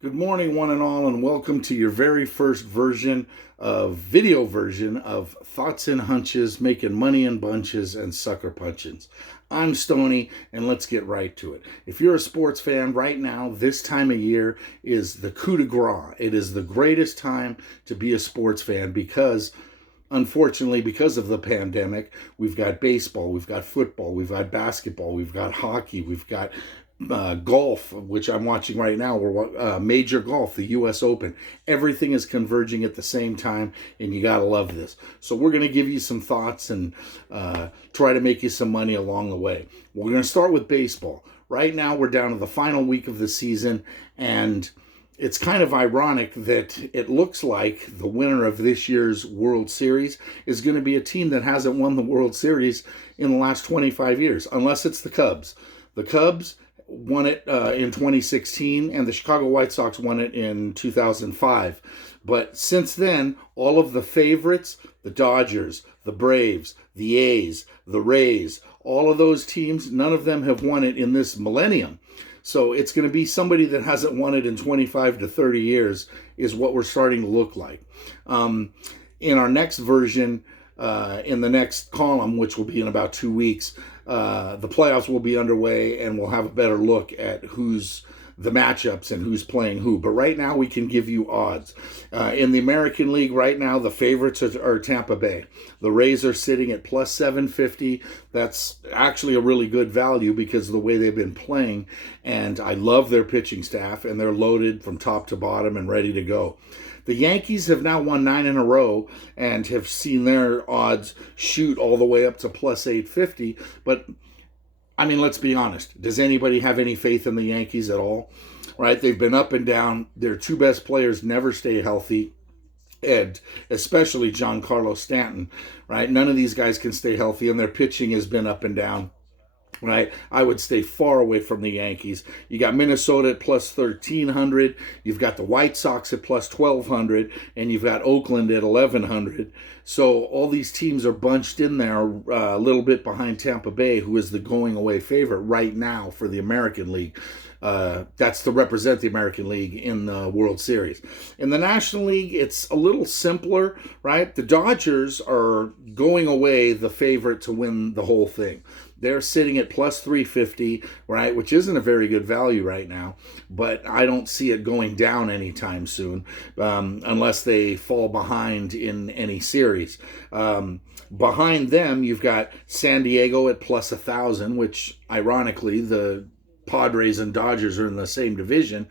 Good morning, one and all, and welcome to your very first video version of Thoughts and Hunches, Making Money in Bunches and Sucker Punchins. I'm Stony, and let's get right to it. If you're a sports fan right now, this time of year is the coup de grace. It is the greatest time to be a sports fan because unfortunately, because of the pandemic, we've got baseball, we've got football, we've got basketball, we've got hockey, we've got golf, which I'm watching right now. We're major golf, the U.S. Open. Everything is converging at the same time, and you gotta love this. So we're gonna give you some thoughts and try to make you some money along the way. We're gonna start with baseball. Right now, we're down to the final week of the season, and it's kind of ironic that it looks like the winner of this year's World Series is going to be a team that hasn't won the World Series in the last 25 years, unless it's the Cubs. The Cubs won it in 2016, and the Chicago White Sox won it in 2005. But since then, all of the favorites, the Dodgers, the Braves, the A's, the Rays, all of those teams, none of them have won it in this millennium. So it's going to be somebody that hasn't won it in 25 to 30 years is what we're starting to look like. In our next version, in the next column, which will be in about 2 weeks, the playoffs will be underway, and we'll have a better look at who's the matchups and who's playing who. But right now, we can give you odds. In the American League right now, the favorites are Tampa Bay. The Rays are sitting at plus 750. That's actually a really good value because of the way they've been playing. And I love their pitching staff, and they're loaded from top to bottom and ready to go. The Yankees have now won 9 in a row and have seen their odds shoot all the way up to plus 850. But I mean, let's be honest. Does anybody have any faith in the Yankees at all? Right? They've been up and down. Their two best players never stay healthy, and especially Giancarlo Stanton. Right? None of these guys can stay healthy, and their pitching has been up and down. Right, I would stay far away from the Yankees. You got Minnesota at plus 1,300. You've got the White Sox at plus 1,200, and you've got Oakland at 1,100. So all these teams are bunched in there a little bit behind Tampa Bay, who is the going away favorite right now for the American League. That's to represent the American League in the World Series. In the National League, it's a little simpler, right? The Dodgers are going away the favorite to win the whole thing. They're sitting at plus 350, right, which isn't a very good value right now, but I don't see it going down anytime soon unless they fall behind in any series. Behind them, you've got San Diego at plus 1,000, which ironically, the Padres and Dodgers are in the same division,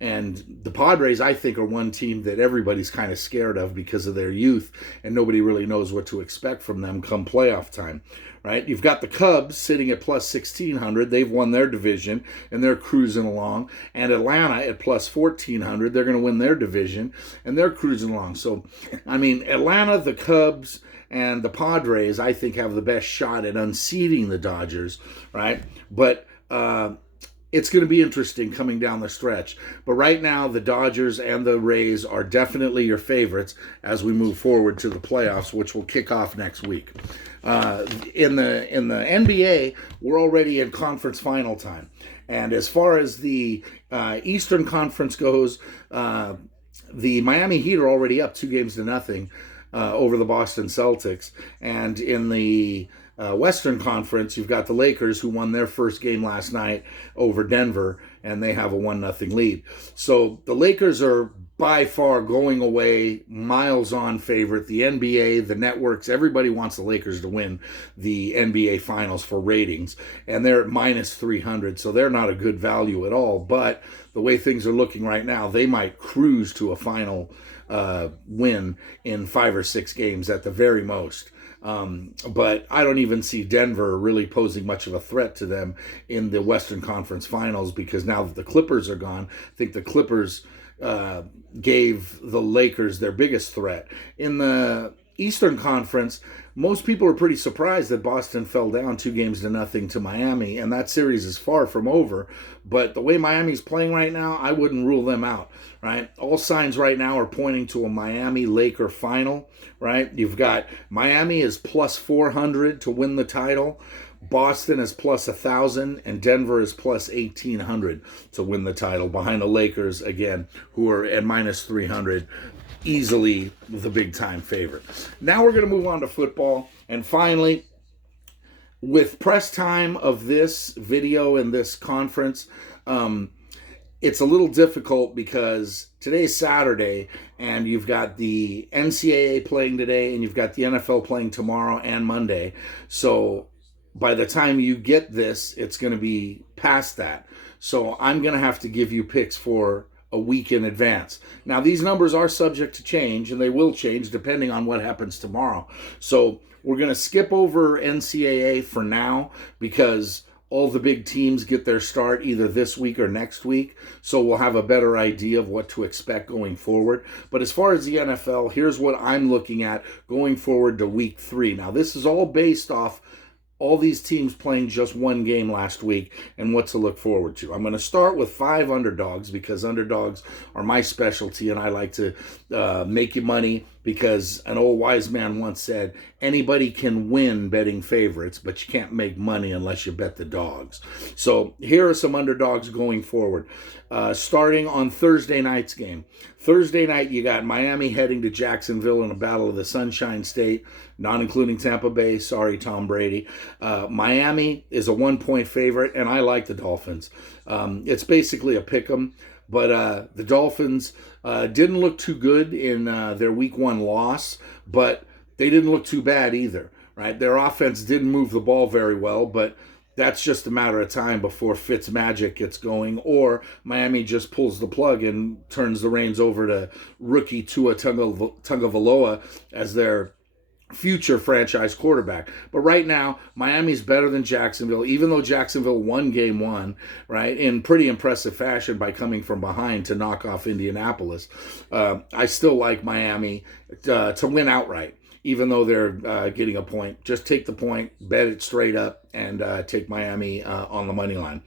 and the Padres, I think, are one team that everybody's kind of scared of because of their youth, and nobody really knows what to expect from them come playoff time. Right? You've got the Cubs sitting at plus 1,600. They've won their division, and they're cruising along. And Atlanta at plus 1,400. They're going to win their division, and they're cruising along. So, I mean, Atlanta, the Cubs, and the Padres, I think, have the best shot at unseating the Dodgers, right? But it's going to be interesting coming down the stretch. But right now, the Dodgers and the Rays are definitely your favorites as we move forward to the playoffs, which will kick off next week. In the NBA, we're already in conference final time. And as far as the Eastern Conference goes, the Miami Heat are already up 2-0 over the Boston Celtics. And in the Western Conference, you've got the Lakers, who won their first game last night over Denver, and they have a 1-0 lead. So the Lakers are by far going away, miles on favorite. The NBA, the networks, everybody wants the Lakers to win the NBA Finals for ratings, and they're at minus 300, so they're not a good value at all. But the way things are looking right now, they might cruise to a final win in 5 or 6 games at the very most. But I don't even see Denver really posing much of a threat to them in the Western Conference Finals, because now that the Clippers are gone, I think the Clippers gave the Lakers their biggest threat. In the Eastern Conference, most people are pretty surprised that Boston fell down 2-0 to Miami, and that series is far from over. But the way Miami's playing right now, I wouldn't rule them out, right? All signs right now are pointing to a Miami-Laker final, right? You've got Miami is plus 400 to win the title. Boston is plus 1,000, and Denver is plus 1,800 to win the title, behind the Lakers, again, who are at minus 300, easily the big-time favorite. Now we're going to move on to football, and finally, with press time of this video and this conference, it's a little difficult because today's Saturday, and you've got the NCAA playing today, and you've got the NFL playing tomorrow and Monday. So by the time you get this, it's going to be past that. So I'm going to have to give you picks for a week in advance. Now, these numbers are subject to change, and they will change depending on what happens tomorrow. So we're going to skip over NCAA for now because all the big teams get their start either this week or next week, so we'll have a better idea of what to expect going forward. But as far as the NFL, here's what I'm looking at going forward to week 3. Now, this is all based off all these teams playing just one game last week and what to look forward to. I'm going to start with 5 underdogs because underdogs are my specialty, and I like to make you money because an old wise man once said, anybody can win betting favorites, but you can't make money unless you bet the dogs. So here are some underdogs going forward. Starting on Thursday night's game. Thursday night, you got Miami heading to Jacksonville in a battle of the Sunshine State, not including Tampa Bay. Sorry, Tom Brady. Miami is a 1-point favorite, and I like the Dolphins. It's basically a pick 'em, but the Dolphins didn't look too good in their week 1 loss, but they didn't look too bad either, right? Their offense didn't move the ball very well, but that's just a matter of time before Fitzmagic gets going, or Miami just pulls the plug and turns the reins over to rookie Tua Tagovailoa as their future franchise quarterback. But right now, Miami's better than Jacksonville, even though Jacksonville won game 1, right, in pretty impressive fashion by coming from behind to knock off Indianapolis. I still like Miami to win outright, even though they're getting a point. Just take the point, bet it straight up, and take Miami on the money line.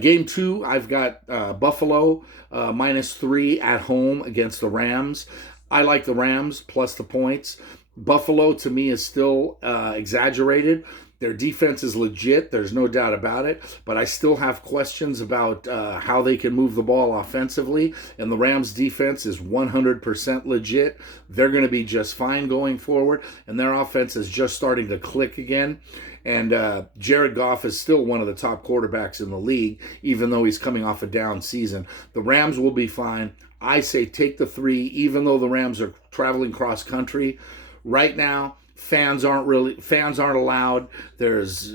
Game 2, I've got Buffalo minus 3 at home against the Rams. I like the Rams plus the points. Buffalo, to me, is still exaggerated. Their defense is legit. There's no doubt about it. But I still have questions about how they can move the ball offensively. And the Rams' defense is 100% legit. They're going to be just fine going forward. And their offense is just starting to click again. And Jared Goff is still one of the top quarterbacks in the league, even though he's coming off a down season. The Rams will be fine. I say take the 3, even though the Rams are traveling cross country. Right now, fans aren't allowed. There's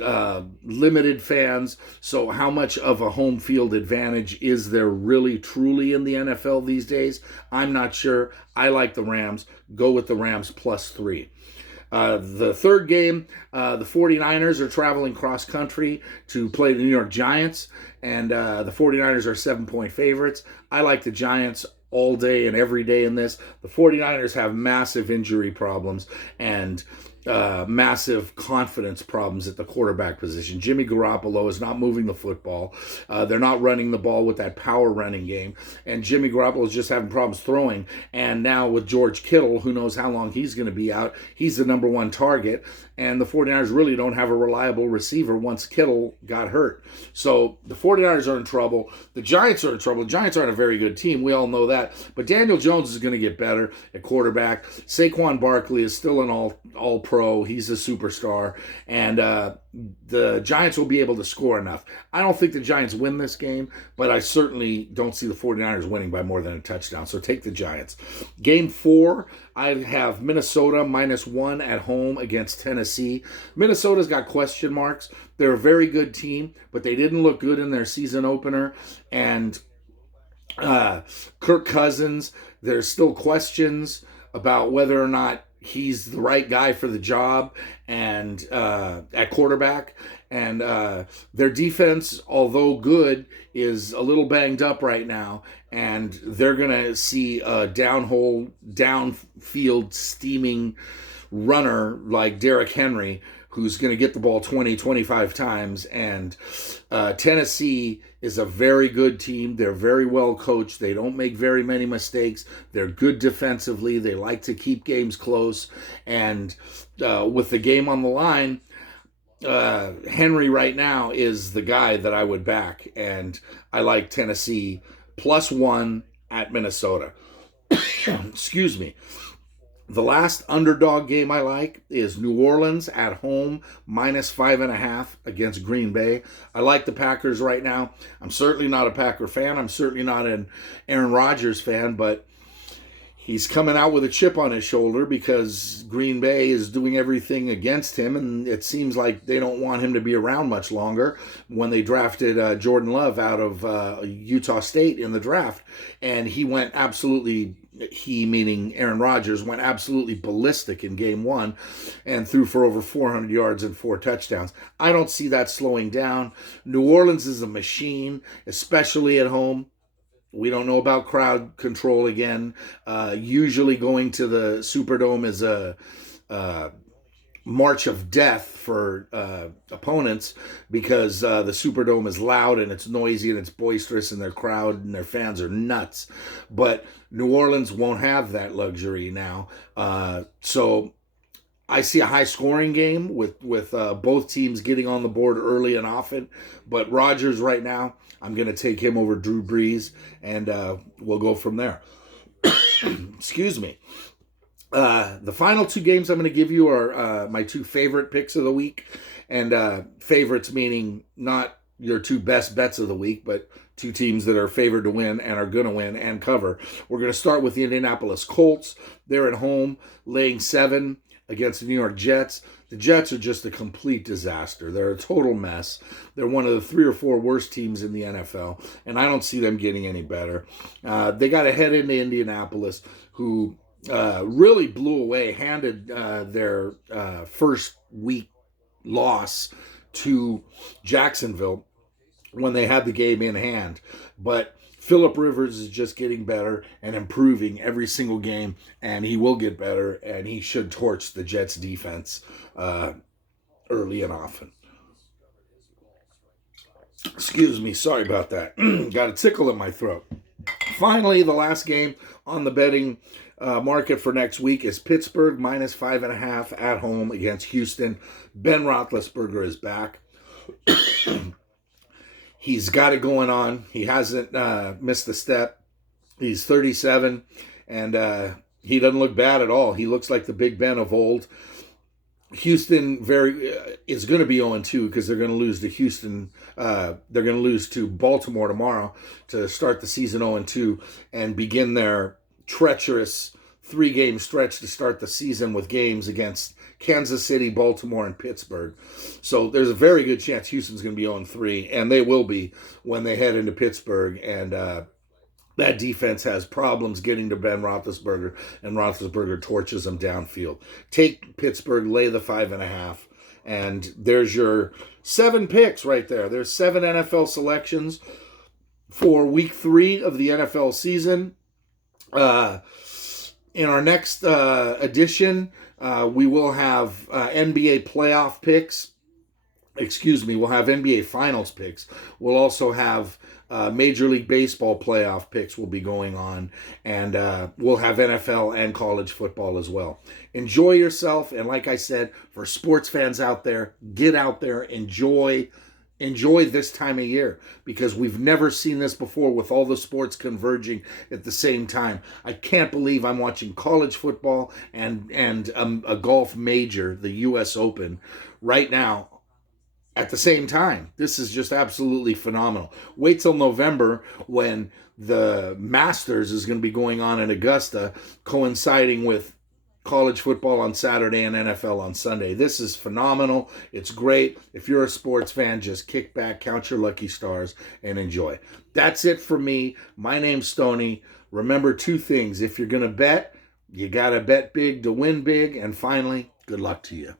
limited fans. So how much of a home field advantage is there really truly in the NFL these days? I'm not sure. I like the Rams. Go with the Rams plus 3. The third game, the 49ers are traveling cross country to play the New York Giants, and the 49ers are 7-point favorites. I like the Giants all day and every day in this. The 49ers have massive injury problems and massive confidence problems at the quarterback position. Jimmy Garoppolo is not moving the football. They're not running the ball with that power running game. And Jimmy Garoppolo is just having problems throwing. And now with George Kittle, who knows how long he's going to be out, he's the number 1 target. And the 49ers really don't have a reliable receiver once Kittle got hurt. So the 49ers are in trouble. The Giants are in trouble. The Giants aren't a very good team. We all know that. But Daniel Jones is going to get better at quarterback. Saquon Barkley is still an all-pro. He's a superstar. And the Giants will be able to score enough. I don't think the Giants win this game, but I certainly don't see the 49ers winning by more than a touchdown. So take the Giants. Game 4, I have Minnesota minus 1 at home against Tennessee. Minnesota's got question marks. They're a very good team, but they didn't look good in their season opener. And Kirk Cousins, there's still questions about whether or not he's the right guy for the job and at quarterback. And their defense, although good, is a little banged up right now. And they're going to see a downfield steaming runner like Derrick Henry, who's going to get the ball 20, 25 times. And Tennessee is a very good team. They're very well coached. They don't make very many mistakes. They're good defensively. They like to keep games close. And with the game on the line, Henry right now is the guy that I would back, and I like Tennessee +1 at Minnesota. Excuse me. The last underdog game I like is New Orleans at home, -5.5 against Green Bay. I like the Packers right now. I'm certainly not a Packer fan. I'm certainly not an Aaron Rodgers fan, but he's coming out with a chip on his shoulder because Green Bay is doing everything against him, and it seems like they don't want him to be around much longer. When they drafted Jordan Love out of Utah State in the draft, and he went absolutely, he meaning Aaron Rodgers, went absolutely ballistic in game one and threw for over 400 yards and 4 touchdowns. I don't see that slowing down. New Orleans is a machine, especially at home. We don't know about crowd control again. Usually going to the Superdome is a march of death for opponents because the Superdome is loud and it's noisy and it's boisterous and their crowd and their fans are nuts. But New Orleans won't have that luxury now. So I see a high-scoring game with both teams getting on the board early and often. But Rodgers right now, I'm going to take him over Drew Brees, and we'll go from there. Excuse me. The final 2 games I'm going to give you are my 2 favorite picks of the week. And favorites meaning not your 2 best bets of the week, but 2 teams that are favored to win and are going to win and cover. We're going to start with the Indianapolis Colts. They're at home, laying 7 against the New York Jets. The Jets are just a complete disaster. They're a total mess. They're one of the 3 or 4 worst teams in the NFL, and I don't see them getting any better. They got to head into Indianapolis, who really blew away, handed their first week loss to Jacksonville when they had the game in hand. But Phillip Rivers is just getting better and improving every single game, and he will get better, and he should torch the Jets defense early and often. Excuse me, sorry about that. Got a tickle in my throat. Finally, the last game on the betting market for next week is Pittsburgh -5.5 at home against Houston. Ben Roethlisberger is back. He's got it going on. He hasn't missed a step. He's 37, and he doesn't look bad at all. He looks like the Big Ben of old. Houston is going to be 0-2 because they're going to lose to Houston. They're going to lose to Baltimore tomorrow to start the season 0-2 and begin their treacherous 3-game stretch to start the season with games against Kansas City, Baltimore, and Pittsburgh. So there's a very good chance Houston's going to be 0-3, and they will be when they head into Pittsburgh. And that defense has problems getting to Ben Roethlisberger, and Roethlisberger torches them downfield. Take Pittsburgh, lay the 5.5, and there's your 7 picks right there. There's 7 NFL selections for Week 3 of the NFL season. In our next edition, we will have NBA playoff picks. We'll have NBA Finals picks. We'll also have Major League Baseball playoff picks will be going on. And we'll have NFL and college football as well. Enjoy yourself. And like I said, for sports fans out there, get out there, enjoy this time of year, because we've never seen this before with all the sports converging at the same time. I can't believe I'm watching college football and a golf major, the U.S. Open, right now at the same time. This is just absolutely phenomenal. Wait till November when the Masters is going to be going on in Augusta, coinciding with college football on Saturday and NFL on Sunday. This is phenomenal. It's great. If you're a sports fan, just kick back, count your lucky stars, and enjoy. That's it for me. My name's Stoney. Remember 2 things. If you're going to bet, you got to bet big to win big. And finally, good luck to you.